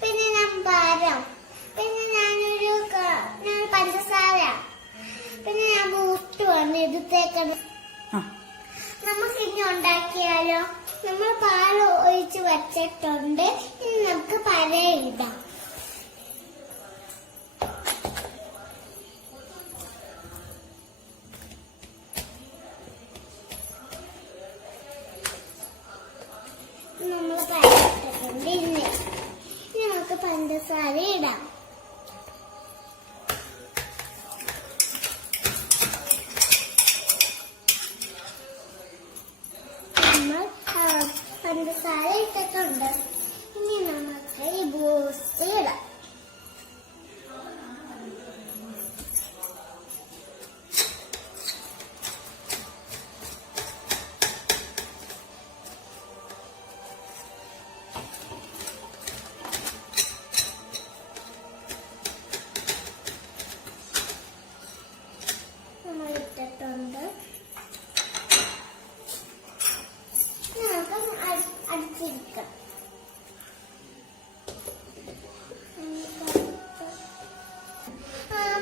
പിന്നെ ഞാൻ പഴം, പിന്നെ ഞാൻ പഞ്ചസാര, പിന്നെ ഞാൻ ബൂസ്റ്റ് വന്ന് എടുത്തേക്കണം. നമുക്ക് ഇനി ഉണ്ടാക്കിയാലോ? നമ്മൾ പാല് ഒഴിച്ച് വെച്ചിട്ടുണ്ട്. ഇനി നമുക്ക് പഴം ഇടാം. നമ്മൾ പഴം ഇട്ടിട്ടുണ്ട്. ഇനി നമുക്ക് പഞ്ചസാര ഇടാം. പഞ്ചസാര ഇട്ടിട്ടുണ്ട്. ഇനി നമുക്ക് ഈ ബൂസ്റ്റ് ഇടാം. നമ്മൾ ഇട്ടിട്ടുണ്ട്. അടിച്ചിരിക്കാം.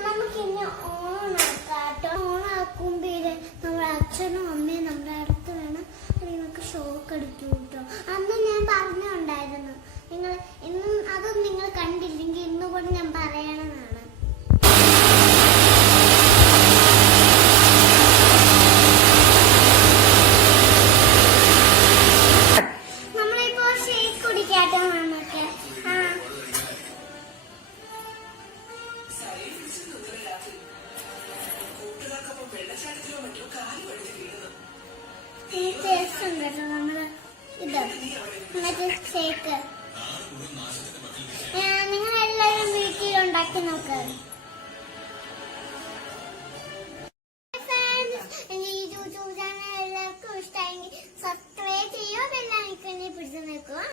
നമുക്കിനി ഓണാക്കാട്ടോ. ഓണാക്കുമ്പോഴേ നമ്മുടെ അച്ഛനും അമ്മയും നമ്മുടെ അടുത്ത് വേണം. നിങ്ങൾക്ക് ഷോക്ക് അടിക്കും കേട്ടോ. അന്ന് ഞാൻ പറഞ്ഞുണ്ടായിരുന്നു. നിങ്ങൾ ഇന്നും അതൊന്നും നിങ്ങൾ കണ്ടില്ലെങ്കിൽ ഇന്നുകൂടെ ഞാൻ പറയണമെന്നാണ്. ടേസ്റ്റ് ഉണ്ട് കേട്ടോ നമ്മള് ഇത് മറ്റേ ഷേക്ക്. നിങ്ങൾ എല്ലാവരും വീട്ടിൽ ഉണ്ടാക്കി നോക്ക്. എന്റെ ഈ യൂട്യൂബ് ചാനൽ എല്ലാവർക്കും ഇഷ്ടമായെങ്കിൽ സബ്സ്ക്രൈബ് ചെയ്യുക. ബെൽ ഐക്കണിൽ പിടിച്ചു നിൽക്കുക.